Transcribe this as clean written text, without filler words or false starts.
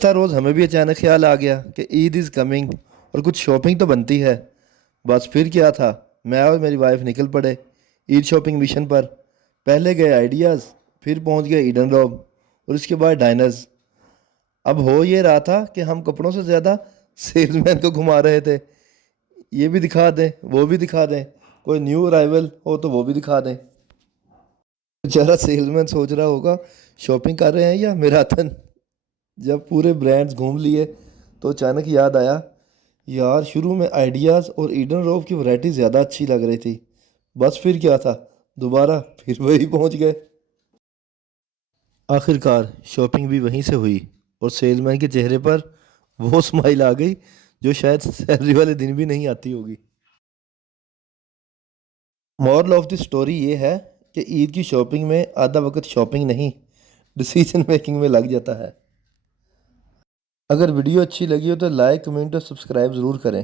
گزشتہ روز ہمیں بھی اچانک خیال آ گیا کہ عید از کمنگ اور کچھ شاپنگ تو بنتی ہے۔ بس پھر کیا تھا، میں اور میری وائف نکل پڑے عید شاپنگ مشن پر۔ پہلے گئے آئیڈیاز، پھر پہنچ گئے ایڈن روب اور اس کے بعد ڈائنرز۔ اب ہو یہ رہا تھا کہ ہم کپڑوں سے زیادہ سیلز مین کو گھما رہے تھے، یہ بھی دکھا دیں وہ بھی دکھا دیں، کوئی نیو ارائیول ہو تو وہ بھی دکھا دیں۔ بیچارہ سیلز مین سوچ رہا ہوگا شاپنگ کر رہے ہیں یا میراتھن۔ جب پورے برانڈز گھوم لیے تو اچانک یاد آیا، یار شروع میں آئیڈیاز اور ایڈن روب کی ورائٹی زیادہ اچھی لگ رہی تھی۔ بس پھر کیا تھا، دوبارہ پھر وہی پہنچ گئے۔ آخر کار شاپنگ بھی وہیں سے ہوئی اور سیلز مین کے چہرے پر وہ سمائل آ گئی جو شاید سیلری والے دن بھی نہیں آتی ہوگی۔ مورل آف دی سٹوری یہ ہے کہ عید کی شاپنگ میں آدھا وقت شاپنگ نہیں، ڈیسیجن میکنگ میں لگ جاتا ہے۔ اگر ویڈیو اچھی لگی ہو تو لائک، کمنٹ اور سبسکرائب ضرور کریں۔